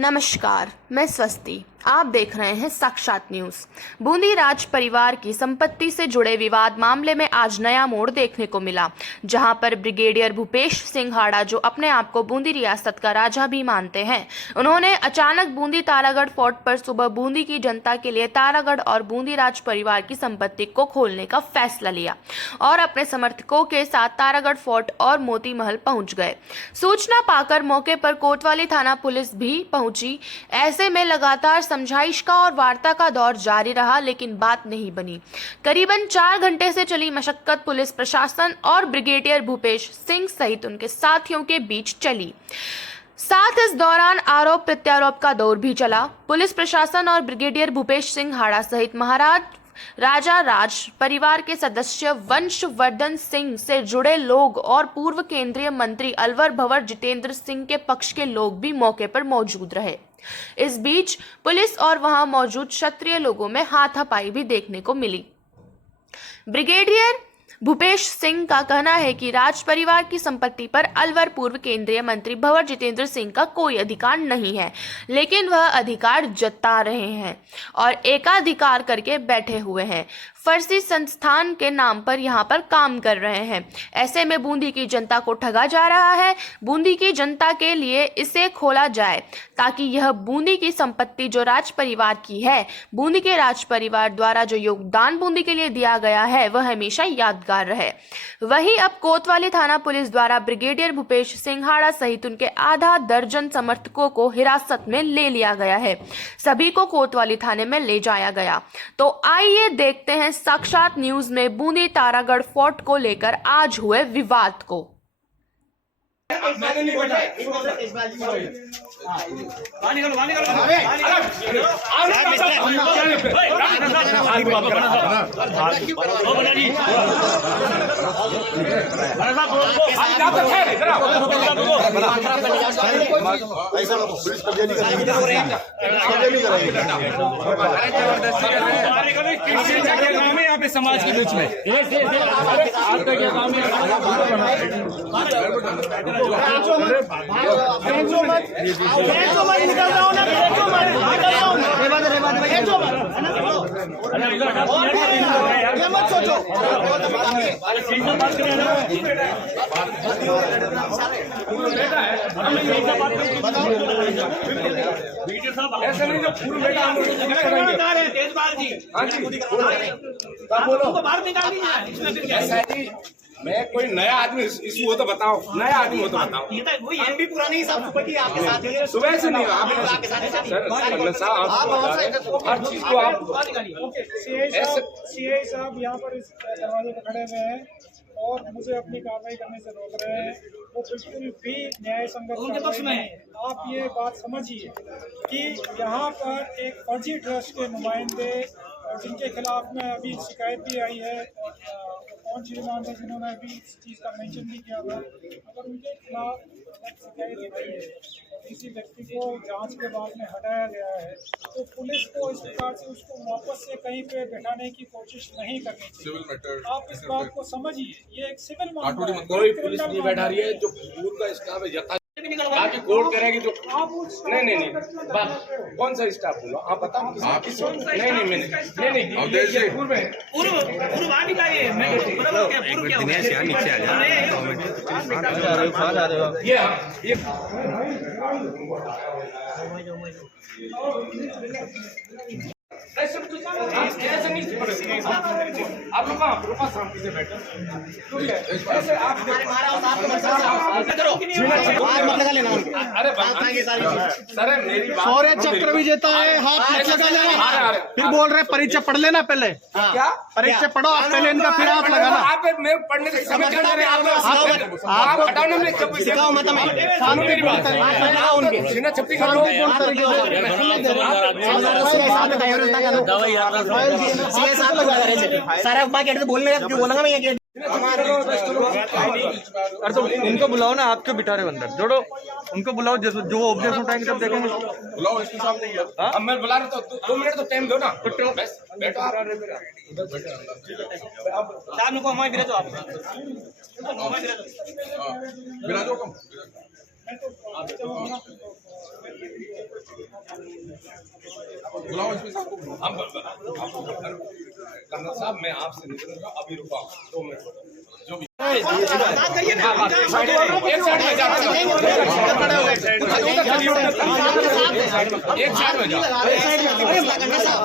नमस्कार, मैं स्वस्ति। आप देख रहे हैं साक्षात न्यूज। बूंदी राज परिवार की संपत्ति से जुड़े विवाद मामले में आज नया मोड़ देखने को मिला, जहां पर ब्रिगेडियर भूपेश सिंह हाड़ा, जो अपने आप को बूंदी रियासत का राजा भी मानते हैं, उन्होंने अचानक बूंदी तारागढ़ फोर्ट पर सुबह बूंदी की जनता के लिए तारागढ़ और बूंदी राज परिवार की संपत्ति को खोलने का फैसला लिया और अपने समर्थकों के साथ तारागढ़ फोर्ट और मोती महल पहुंच गए। सूचना पाकर मौके पर कोतवाली थाना पुलिस भी पहुंची। ऐसे में लगातार समझाइश का और वार्ता का दौर जारी रहा, लेकिन बात नहीं बनी। करीबन 4 घंटे से चली मशक्कत पुलिस प्रशासन और ब्रिगेडियर भूपेश सिंह सहित उनके साथियों के बीच चली। साथ इस दौरान आरोप प्रत्यारोप का दौर भी चला। पुलिस प्रशासन और ब्रिगेडियर भूपेश सिंह हाड़ा सहित महाराज राजा राज परिवार के सदस्य वंशवर्धन सिंह से जुड़े लोग और पूर्व केंद्रीय मंत्री अलवर भंवर जितेंद्र सिंह के पक्ष के लोग भी मौके पर मौजूद रहे। इस बीच पुलिस और वहां मौजूद क्षत्रिय लोगों में हाथापाई भी देखने को मिली। ब्रिगेडियर भूपेश सिंह का कहना है कि राज परिवार की संपत्ति पर अलवर पूर्व केंद्रीय मंत्री भंवर जितेंद्र सिंह का कोई अधिकार नहीं है, लेकिन वह अधिकार जता रहे हैं और एकाधिकार करके बैठे हुए हैं। फर्जी संस्थान के नाम पर यहाँ पर काम कर रहे हैं। ऐसे में बूंदी की जनता को ठगा जा रहा है। बूंदी की जनता के लिए इसे खोला जाए ताकि यह बूंदी की संपत्ति जो राज परिवार की है, बूंदी के राज परिवार द्वारा जो योगदान बूंदी के लिए दिया गया है, वह हमेशा यादगार रहे। वहीं अब कोतवाली थाना पुलिस द्वारा ब्रिगेडियर भूपेश सिंह हाड़ा सहित उनके आधा दर्जन समर्थकों को हिरासत में ले लिया गया है। सभी को कोतवाली थाने में ले जाया गया। तो आइए देखते हैं साक्षात न्यूज में बूंदी तारागढ़ फोर्ट को लेकर आज हुए विवाद को। मैंने नहीं बोला यहाँ पे समाज के बीच में आपका क्या काम है? ऐसा नहीं जो पूर्व तेजपाल जी, हाँ जी, बोलो बाहर निकाल दीजिए। मैं कोई नया आदमी इशू हो तो बताओ, नया आदमी हो तो बताओ। ये तो वही हम भी पुरानी सब सुबह की आपके साथ है, सुबह से नहीं आप आपके साथ है हर चीज को आप सीआई साहब यहाँ पर इस दरवाजे पर खड़े हुए हैं और मुझे अपनी कार्रवाई करने से रोक रहे हैं। वो बिल्कुल भी न्याय संगत कार्रवाई नहीं है। आप ये बात समझिए कि यहाँ पर एक फर्जी ट्रस्ट के नुमाइंदे जिनके खिलाफ में अभी शिकायत भी आई है और कौन श्रीमान है जिन्होंने अभी इस चीज़ का मेंशन भी किया था, अगर उनके खिलाफ शिकायत आई है और किसी व्यक्ति को जांच के बाद में हटाया गया है, तो पुलिस को इस प्रकार से उसको वापस से कहीं पे बैठाने की कोशिश नहीं करनी चाहिए। आप इस बात को समझिए, ये एक सिविल मामला है। कोई पुलिस नहीं बैठा रही है, जो पूर्व का स्टाफ है बाकी कोर्ट करेगी जो नहीं बात कौन सा स्टाफ बोलो आप बताओ। आप नहीं मैंने नहीं पूर्व है पूर्व आ निकालिए। मैं दिनेश यहाँ नीचे आ जा ये ऐसे नहीं आप रुका शांति से बैठो। ऐसे आप सर मेरी शौर्य चक्र विजेता है, हाथ मत लगा लेना। फिर बोल रहे परीक्षा पढ़ लेना पहले। क्या परीक्षा पढ़ो आप पहले, इनका फिर हाथ लगाना। आप मैं पढ़ने से समय चल रहे आप हटाने में सिखाओ मत हमें शांति बात है उनके सीना छपी कर लो। सारा बाकी बोलने बोलूंगा मैं ये अरे तो उनको बुलाओ ना, आप क्यों बिठा रहे हो अंदर? जोड़ो उनको बुलाओ, जो ऑब्जेक्शन उठाएंगे तब देखेंगे। बुलाओ इसके सामने ही है। अब मैं बुला रहा हूं तो 2 मिनट तो टाइम दो ना। बैठो चार नुको हमारे बिरा तो आप बिरा दो कम बुलाओ इसमें साहब को। हम कर्नल साहब मैं आपसे निवेदन करूंगा, अभी रुका 2 मिनट जो भी एक साइड में जाओ, एक साइड में जाओ।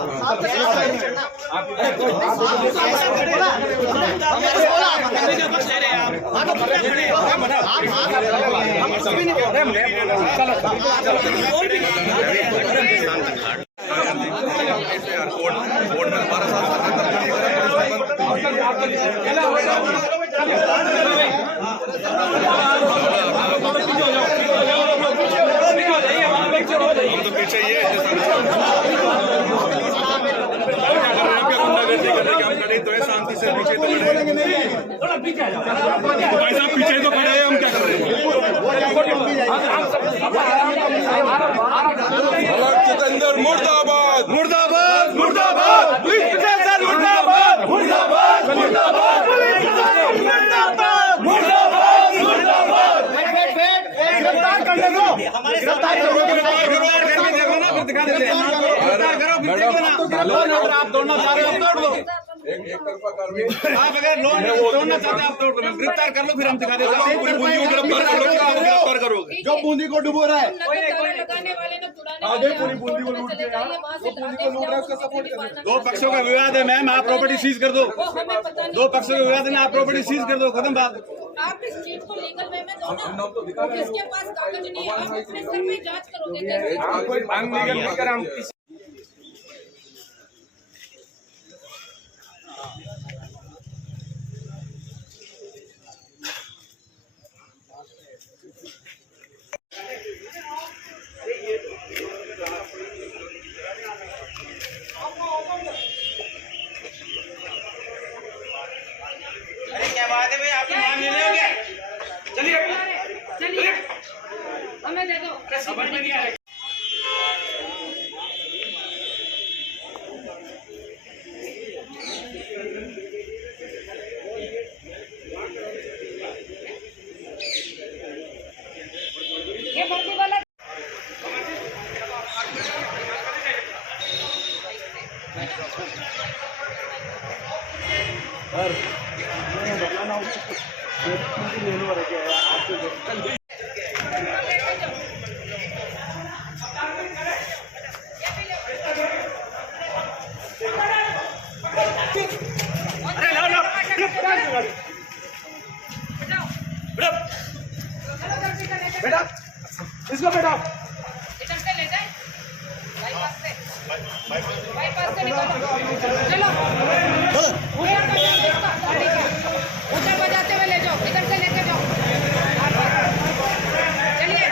बोर्ड में हमारा साथ तो पीछे ये तो है, शांति से पीछे तो खड़े भाई साहब, पीछे तो खड़े हैं, हम क्या कर रहे हैं? जितेंद्र मुर्दाबाद, मुर्दाबाद, मुर्दाबाद, मुर्दाबाद, मुर्दाबाद, मुर्दाबाद, मुर्दाबाद, मुर्दाबाद। गिरफ्तार कर लो, गिरफ्तार करो, आप दौड़ना चाह रहे हो, दौड़ लो। एक तरफा कार्रवाई, आप अगर दौड़ना चाहते हैं आप दौड़ लो, गिरफ्तार कर लो, फिर हम दिखा देते हैं। पूरी बूंदी को गिरफ्तार करोगे, जो बूंदी को डुबो रहा है, आगे पूरी बूंदी को लूट के, वो बूंदी को लूट रहा है, उसका सपोर्ट करो। 2 पक्षों का विवाद है मैम, आप प्रॉपर्टी सीज कर दो। 2 पक्षों का विवाद है ना, आप प्रॉपर्टी सीज कर दो, खत्म बात। आप इस चीज को लीगल वे में दो ना, किसके पास कागज नहीं है, आप अपने सर में जांच करोगे कैसे? अरे क्या बात है भाई, आप नाम ले लोगे? चलिए चलिए हमें दे दो। समझ में नहीं आ रहा। ये वर्दी वाला बेटा इसको बेटा इधर से ले जाए, बाईपास से निकालो। चलो उधर बजाते हुए ले जाओ, इधर से लेके जाओ। चलिए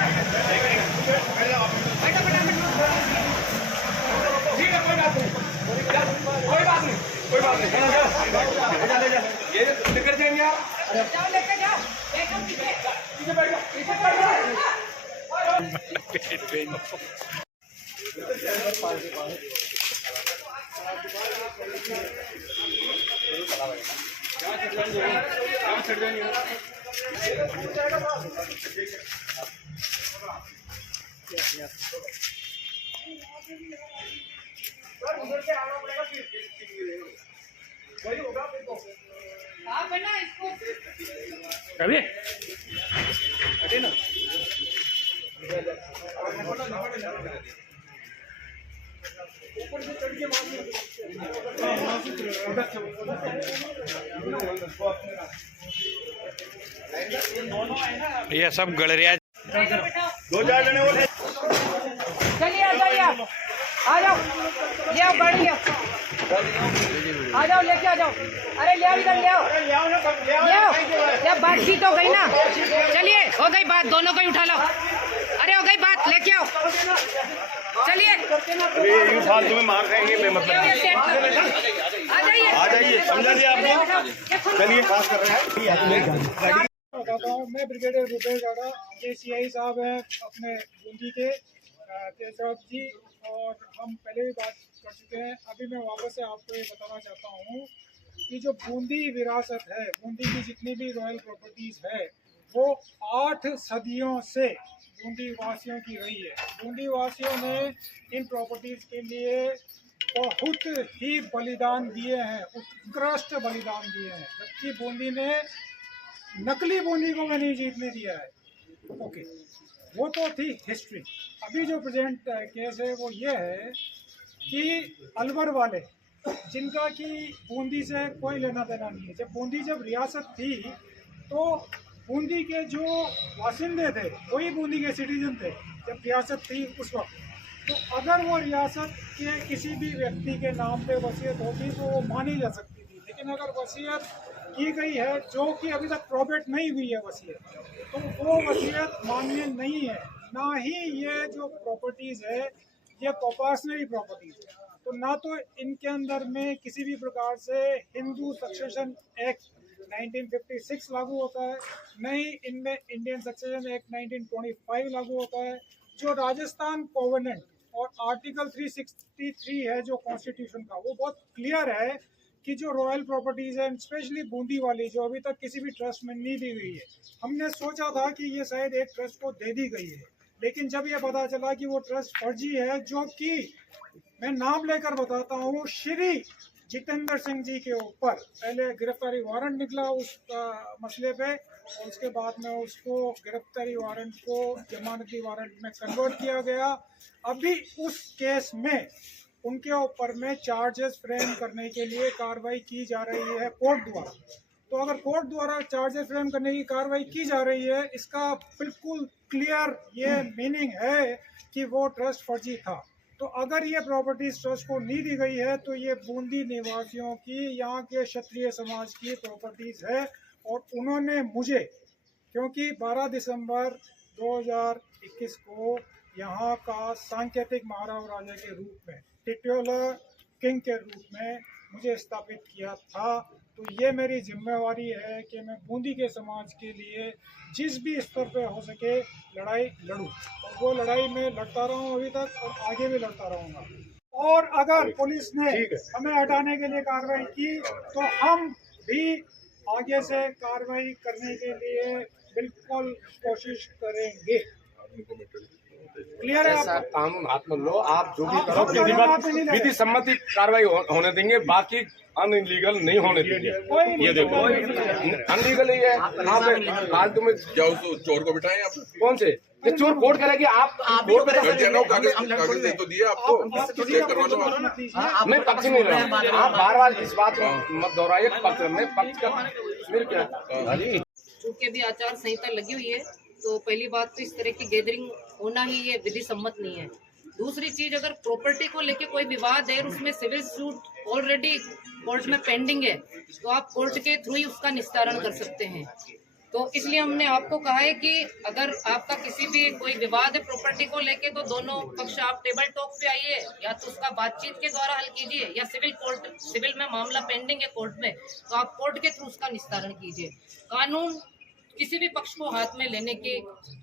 बैठो फटाफट। ठीक है, कोई बात नहीं, कोई बात नहीं, कोई बात नहीं। ये लेकर जाएंगे आप, जाओ लेके जाओ, बैठो पीछे, पीछे बैठ जाओ, पीछे बैठ जाओ। आप है ना इसको अभी ये सब गलरिया दो चार जने और चलिए आ जाइए आप, आ जाओ, ले आओ गाड़ी ले आओ, आ जाओ लेके आ जाओ। अरे ले आओ, इधर ले आओ, ले आओ, जब बातचीत हो गई ना, चलिए हो गई बात, दोनों को ही उठा लो। अरे हो गई बात, लेके आओ, चलिए फालतू में मार खाएंगे बेमतलब। आ जाइए, आ जाइए, समझा दिया आपने, चलिए पास कर रहे हैं। बताता हूँ, मैं ब्रिगेडियर भूपेश दादा, ये सीआई साहब हैं अपने बूंदी के तेजराव जी, और हम पहले भी बात कर चुके हैं। अभी मैं वापस से आपको ये बताना चाहता हूँ कि जो बूंदी विरासत है, बूंदी की जितनी भी रॉयल प्रॉपर्टीज़ है, वो 8 सदियों से बूंदी वासियों की रही है। बूंदी वासियों ने इन प्रॉपर्टीज के लिए बहुत ही बलिदान दिए हैं, उत्कृष्ट बलिदान दिए हैं, जबकि बूंदी ने नकली बूंदी को भी नहीं जीतने दिया है। ओके, वो तो थी हिस्ट्री। अभी जो प्रेजेंट केस है वो ये है कि अलवर वाले, जिनका कि बूंदी से कोई लेना देना नहीं है, जब बूंदी रियासत थी तो बूंदी के जो वासिंदे थे वही बूंदी के सिटीजन थे जब रियासत थी उस वक्त। तो अगर वो रियासत के किसी भी व्यक्ति के नाम पे वसीयत होती तो वो मानी जा सकती थी, लेकिन अगर वसीयत की गई है जो कि अभी तक प्रोबेट नहीं हुई है वसीयत, तो वो वसीयत मान्य नहीं है। ना ही ये जो प्रॉपर्टीज़ है ये प्रोपोर्शनरी प्रॉपर्टीज़ है, तो ना तो इनके अंदर में किसी भी प्रकार से हिंदू सक्सेशन एक्ट 1956 लागू होता है, न ही इनमें इंडियन सक्सेशन एक्ट 1925 लागू होता है। जो राजस्थान कोवेनेंट और आर्टिकल 363 है जो कॉन्स्टिट्यूशन का, वो बहुत क्लियर है कि जो रॉयल प्रॉपर्टीज़ है, स्पेशली बूंदी वाली, जो अभी तक किसी भी ट्रस्ट में नहीं दी गई है, हमने सोचा था कि ये शायद एक ट्रस्ट को दे दी गई है, लेकिन जब ये पता चला कि वो ट्रस्ट फर्जी है, जो कि मैं नाम लेकर बताता हूँ, श्री जितेंद्र सिंह जी के ऊपर पहले गिरफ्तारी वारंट निकला उस मसले पे, और उसके बाद में उसको गिरफ्तारी वारंट को जमानती वारंट में कन्वर्ट किया गया। अभी उस केस में उनके ऊपर में चार्जेस फ्रेम करने के लिए कार्रवाई की जा रही है कोर्ट द्वारा। तो अगर कोर्ट द्वारा चार्जेस फ्रेम करने की कार्रवाई की जा रही है, इसका बिल्कुल क्लियर ये मीनिंग है कि वो ट्रस्ट फर्जी था। तो अगर ये प्रॉपर्टीज ट्रस्ट को नहीं दी गई है तो ये बूंदी निवासियों की, यहाँ के क्षत्रिय समाज की प्रॉपर्टीज है, और उन्होंने मुझे, क्योंकि 12 दिसंबर 2021 को यहाँ का सांकेतिक महाराव राजा के रूप में, टिट्युलर किंग के रूप में मुझे स्थापित किया था, तो ये मेरी जिम्मेवारी है कि मैं बूंदी के समाज के लिए जिस भी स्तर पे हो सके लड़ाई लड़ूं, और वो लड़ाई मैं लड़ता रहा हूँ अभी तक और आगे भी लड़ता रहूँगा। और अगर पुलिस ने हमें हटाने के लिए कार्रवाई की तो हम भी आगे से कार्रवाई करने के लिए बिल्कुल कोशिश करेंगे। क्लियर है? आप कानून हाथ में लो, आप जो भी करो विधि सम्मति कार्रवाई होने देंगे, बाकी अनलीगल नहीं होने देंगे। ये देखो अनलीगल ही है, आप फालतू में जाओ तो चोर को बिठाएं आप। कौन से ये चोर कोर्ट करेगी? आप कागज दे तो दिया आपको, चेक करवा लो आप। मैं पक्ष नहीं रहा, आप बार बार इस बात को मत दोहराइए। पक्ष का मेरे क्या चूंकि भी आचार संहिता लगी हुई है, तो पहली बात तो इस तरह की गैदरिंग होना ही ये विधि सम्मत नहीं है। दूसरी चीज, अगर प्रॉपर्टी को लेके कोई विवाद है और उसमें सिविल सूट ऑलरेडी कोर्ट में पेंडिंग है, तो आप कोर्ट के थ्रू ही उसका निस्तारण कर सकते हैं। तो इसलिए हमने आपको कहा है कि अगर आपका किसी भी कोई विवाद है प्रॉपर्टी को लेके, तो दोनों पक्ष आप टेबल टॉक पे आइए, या तो उसका बातचीत के द्वारा हल कीजिए, या सिविल में मामला पेंडिंग है कोर्ट में, तो आप कोर्ट के थ्रू उसका निस्तारण कीजिए। कानून किसी भी पक्ष को हाथ में लेने की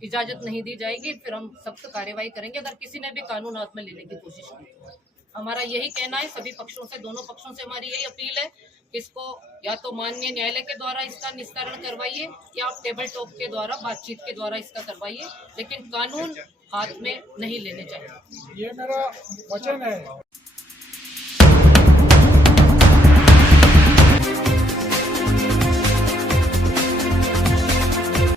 इजाजत नहीं दी जाएगी, फिर हम सख्त कार्यवाही करेंगे अगर किसी ने भी कानून हाथ में लेने की कोशिश की। हमारा यही कहना है सभी पक्षों से, दोनों पक्षों से हमारी यही अपील है कि इसको या तो माननीय न्यायालय के द्वारा इसका निस्तारण करवाइए, या आप टेबल टॉक के द्वारा, बातचीत के द्वारा इसका करवाइए, लेकिन कानून हाथ में नहीं लेने चाहिए। ये मेरा वचन है।